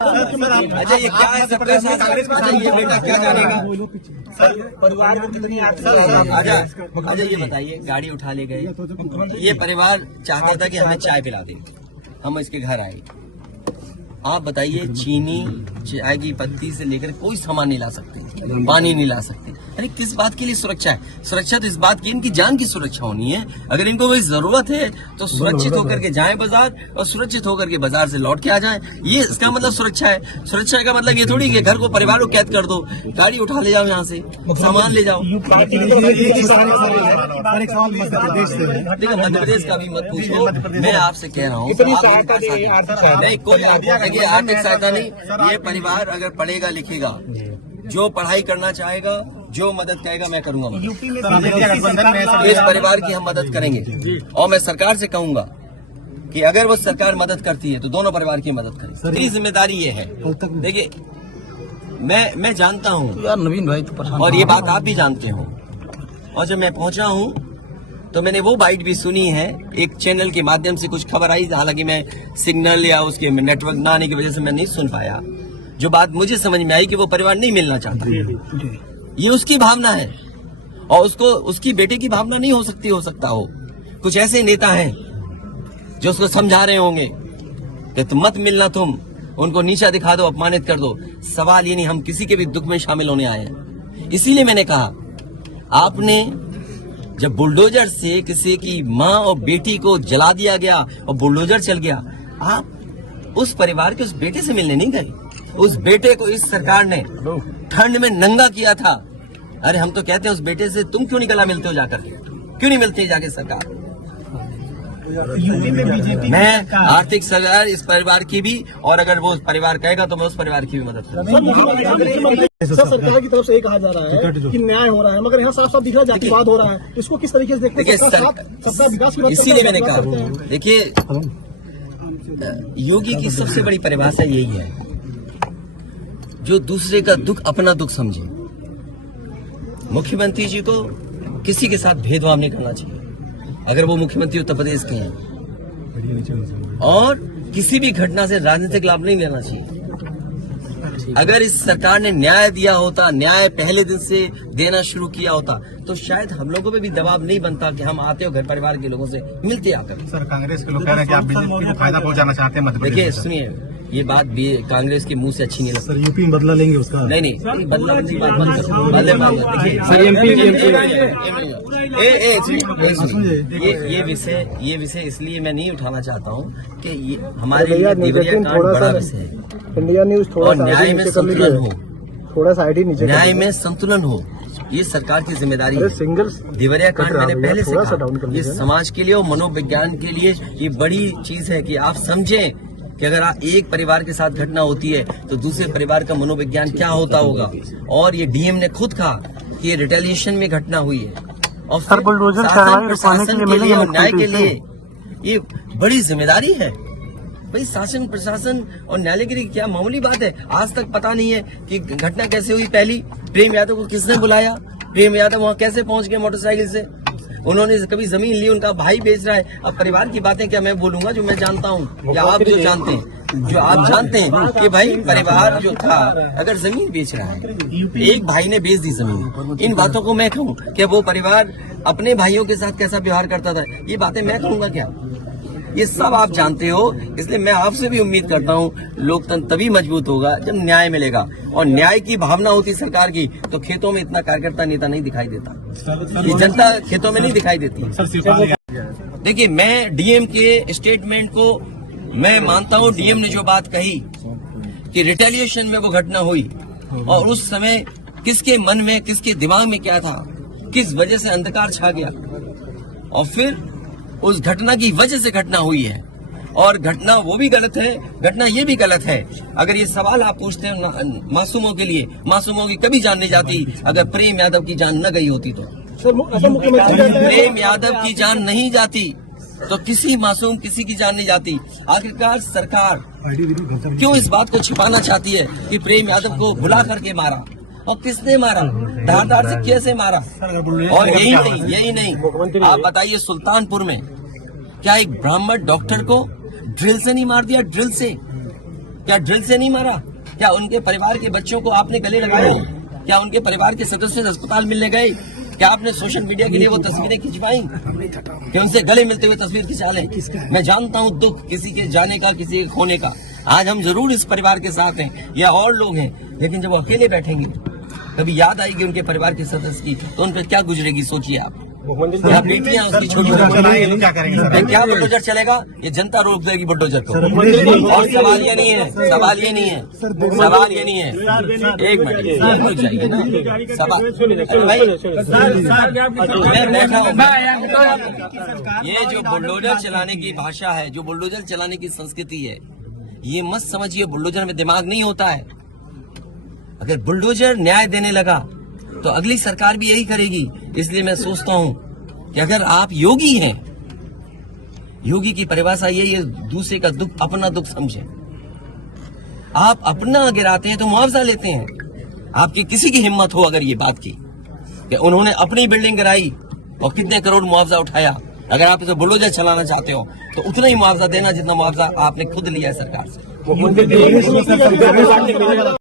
अच्छा ये क्या है सबके साथ? अच्छा ये बेटा क्या जानेगा? सर परिवार में कितनी अच्छा ये बताइए, गाड़ी उठा ले गए, ये परिवार चाहता था कि हमें चाय पिला दे, हम इसके घर आए। आप बताइए, चीनी चाय की पत्ती से लेकर कोई सामान नहीं ला सकते, पानी नहीं ला सकते। अरे किस बात के लिए सुरक्षा है? सुरक्षा तो इस बात की, इनकी जान की सुरक्षा होनी है। अगर इनको कोई जरूरत है तो सुरक्षित होकर के जाएं बाजार और सुरक्षित होकर के बाजार से लौट के आ जाएं। ये इसका मतलब सुरक्षा है। सुरक्षा का मतलब ये थोड़ी कि घर को, परिवार को कैद कर दो, गाड़ी उठा ले जाओ, यहाँ से सामान ले जाओ। देखो मध्य प्रदेश का भी मत पूछो, मैं आपसे कह रहा हूँ नहीं कोई आर्थिक सहायता नहीं। ये परिवार अगर पढ़ेगा लिखेगा, जो पढ़ाई करना चाहेगा, जो मदद कहेगा मैं करूंगा। इस परिवार की हम मदद करेंगे और मैं सरकार से कहूंगा कि अगर वो सरकार मदद करती है तो दोनों परिवार की मदद करें। मेरी जिम्मेदारी ये है। देखिए मैं जानता हूँ यार नवीन भाई तो और ये बात आप भी जानते हो, और जब मैं पहुंचा हूँ तो मैंने वो बाइट भी सुनी है, एक चैनल के माध्यम से कुछ खबर आई, हालांकि मैं सिग्नल या उसके नेटवर्क ना आने की वजह से मैं नहीं सुन पाया। जो बात मुझे समझ में आई कि वो परिवार नहीं मिलना चाहता, ये उसकी भावना है और उसको उसकी बेटे की भावना नहीं हो सकता हो। कुछ ऐसे नेता हैं जो उसको समझा रहे होंगे कि तुम मत मिलना, तुम उनको नीचा दिखा दो, अपमानित कर दो। सवाल ये नहीं, हम किसी के भी दुख में शामिल होने आए हैं। इसीलिए मैंने कहा, आपने जब बुलडोजर से किसी की माँ और बेटी को जला दिया गया और बुलडोजर चल गया, आप उस परिवार के उस बेटे से मिलने नहीं गए। उस बेटे को इस सरकार ने ठंड में नंगा किया था। अरे हम तो कहते हैं उस बेटे से तुम क्यों नहीं गला मिलते हो जाकर के, क्यों नहीं मिलते जाके सरकार? यूपी में बीजेपी मैं आर्थिक सहायता इस परिवार की भी, और अगर वो परिवार कहेगा तो मैं उस परिवार की भी मदद करूंगा। सरकार की तरफ से ये कहा जा रहा है कि न्याय हो रहा है, मगर यहाँ साफ साफ दिख रहा है जातिवाद हो रहा है। इसको किस तरीके से देखते हैं? सबका विकास की बात, इसीलिए मैंने कहा, देखिए योगी की सबसे बड़ी परिभाषा यही है, जो दूसरे का दुख अपना दुख समझे। मुख्यमंत्री जी को किसी के साथ भेदभाव नहीं करना चाहिए अगर वो मुख्यमंत्री उत्तर प्रदेश के हैं, और किसी भी घटना से राजनीतिक लाभ नहीं लेना चाहिए। अगर इस सरकार ने न्याय दिया होता, न्याय पहले दिन से देना शुरू किया होता, तो शायद हम लोगों पे भी दबाव नहीं बनता कि हम आते हो घर परिवार के लोगों से मिलते आकर। सर कांग्रेस के लोग कह रहे हैं कि आप बीजेपी को फायदा पहुंचाना चाहते हैं मध्य प्रदेश। देखिए सुनिए, ये बात भी कांग्रेस के मुंह से अच्छी नहीं लगती। सर यूपी में बदला लेंगे उसका? नहीं बदला की बात मत करो। ये विषय इसलिए मैं नहीं उठाना चाहता हूँ कि ये हमारे लिए देवरिया कांड बड़ा विषय है। इंडिया न्यूज और न्याय में संतुलन हो, थोड़ा साइड ही नीचे, न्याय में संतुलन हो, ये सरकार की जिम्मेदारी है। सिंगल देवरिया कांड मैंने पहले से कहा, ये समाज के लिए और मनोविज्ञान के लिए ये बड़ी चीज है कि आप समझें कि अगर एक परिवार के साथ घटना होती है तो दूसरे परिवार का मनोविज्ञान क्या होता होगा। और ये डीएम ने खुद कहा कि ये रिटेलिएशन में घटना हुई है, और शासन प्रशासन के लिए और न्याय के लिए ये बड़ी जिम्मेदारी है। भाई शासन प्रशासन और न्यायालय के लिए क्या मामूली बात है? आज तक पता नहीं है कि घटना कैसे हुई। पहली, प्रेम यादव को किसने बुलाया? प्रेम यादव वहाँ कैसे पहुंच गए मोटरसाइकिल से? उन्होंने कभी जमीन ली, उनका भाई बेच रहा है। अब परिवार की बातें क्या मैं बोलूंगा जो मैं जानता हूँ, या आप जो जानते हैं, जो आप जानते हैं कि भाई परिवार जो था अगर जमीन बेच रहा है, एक भाई ने बेच दी जमीन, इन बातों को मैं कहूँ कि वो परिवार अपने भाइयों के साथ कैसा व्यवहार करता था, ये बातें मैं कहूँगा क्या? ये सब आप जानते हो। इसलिए मैं आपसे भी उम्मीद करता हूँ लोकतंत्र तभी मजबूत होगा जब न्याय मिलेगा, और न्याय की भावना होती सरकार की, तो खेतों में इतना कार्यकर्ता नेता नहीं दिखाई देता, ये जनता खेतों में नहीं दिखाई देती। देखिए मैं डीएम के स्टेटमेंट को मैं मानता हूँ। डीएम ने जो बात कही कि रिटेलिएशन में वो घटना हुई, और उस समय किसके मन में, किसके दिमाग में क्या था, किस वजह से अंधकार छा गया, और फिर उस घटना की वजह से घटना हुई है। और घटना वो भी गलत है, घटना ये भी गलत है। अगर ये सवाल आप पूछते हैं मासूमों के लिए, मासूमों की कभी जान नहीं जाती अगर प्रेम यादव की जान न गई होती तो। प्रेम यादव की जान नहीं जाती तो किसी मासूम किसी की जान नहीं जाती। आखिरकार सरकार क्यों इस बात को छिपाना चाहती है कि प्रेम यादव को बुला करके मारा, और किसने मारा, धारदार से कैसे मारा? और यही नहीं, आप बताइए सुल्तानपुर में क्या एक ब्राह्मण डॉक्टर को ड्रिल से नहीं मार दिया? ड्रिल से क्या ड्रिल से नहीं मारा? क्या उनके परिवार के बच्चों को आपने गले लगाए? क्या उनके परिवार के सदस्य अस्पताल मिलने गए? क्या आपने सोशल मीडिया के लिए वो तस्वीरें खिंचवाई कि उनसे गले मिलते हुए तस्वीर खिंचा लें? मैं जानता हूं दुख किसी के जाने का, किसी के खोने का। आज हम जरूर इस परिवार के साथ हैं या और लोग हैं, लेकिन जब वो अकेले बैठेंगे कभी याद आएगी उनके परिवार के सदस्य की, तो उन पर क्या गुजरेगी सोचिए आप। क्या बेटियां उसकी छोटी क्या करेंगे सर? क्या बुलडोजर चलेगा? ये जनता रोक देगी बुलडोजर को। और सवाल ये नहीं है, सवाल ये नहीं है, सवाल ये नहीं है। एक मिनट रुक जाइए ना। सवाल भाई मैं बैठा हूँ। ये जो बुलडोजर चलाने की भाषा है, जो बुलडोजर चलाने की संस्कृति है, ये मत समझिए बुलडोजर में दिमाग नहीं होता है। अगर बुलडोजर न्याय देने लगा तो अगली सरकार भी यही करेगी। इसलिए मैं सोचता हूं कि अगर आप योगी हैं, योगी की परिभाषा यही है, दूसरे का दुख अपना दुख समझें। आप अपना गिराते हैं तो मुआवजा लेते हैं। आपकी किसी की हिम्मत हो अगर ये बात की कि उन्होंने अपनी बिल्डिंग गिराई और कितने करोड़ मुआवजा उठाया, अगर आप इसे बुलडोजर चलाना चाहते हो तो उतना ही मुआवजा देना जितना मुआवजा आपने खुद लिया है सरकार से।